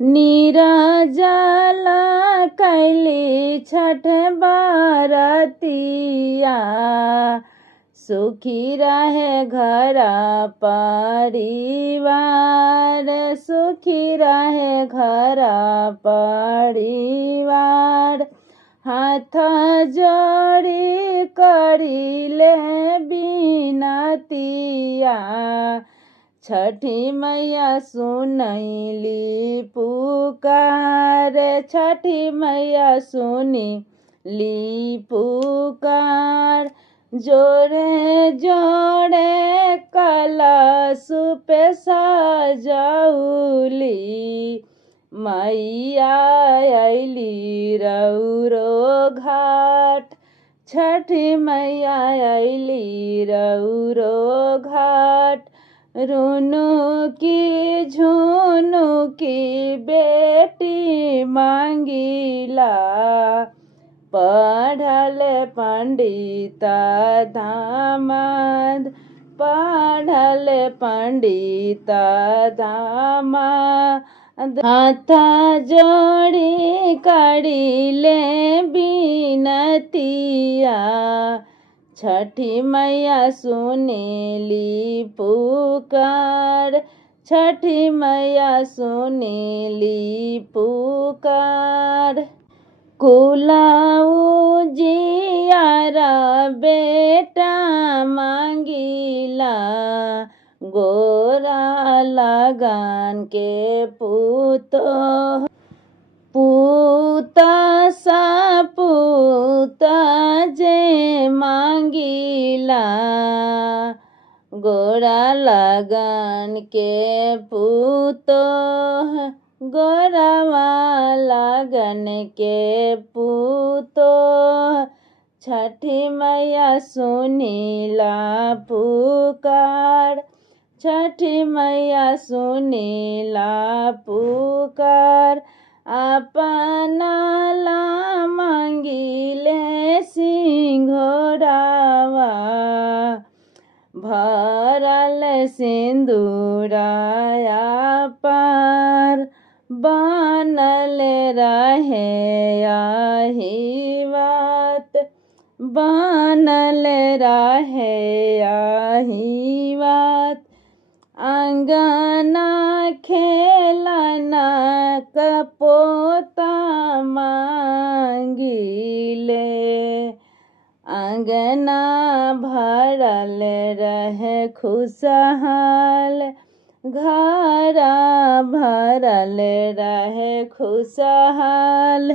निराजला कैली छठ बरतिया, सुखी रहे घर परिवार, सुखी रहे घर परिवार। हाथ जोड़ी करिले बिनतिया, छठी मैया सुनैली पुकार, छठी मैया सुनली पुकार। जोड़े जोड़े कलश पे सजौली, मैया अइली रौरो घाट, छठी मैया अइली रौरो घाट। रुनु की झुनु की बेटी मांगिला, पढ़ल पंडित दामाद, पढ़ल पंडित दामाद। हाथ जोड़ी करिले बिनतिया, छठी मैया सुनेली पुकार, छठी मैया सुनेली पुकार। कुलाऊ जियारा बेटा मांगिला, गोरा लगन के पूतो, पूत सपूत जे मांगिला, गोरा लगन के पूतो, गोरवा लगन के पूतो। छठी मैया सुनीला पुकार, छठी मैया सुनीला पुकार। अपना ला मांगिले सिंघोरावा, भरल सिंदूराया पार, बनल रहे यही बात, बनल रहे यही बात। अंगना खेलना कपोता मांगिले, अंगना भरल रहे खुशहाल, घर भरल रहे खुशहाल।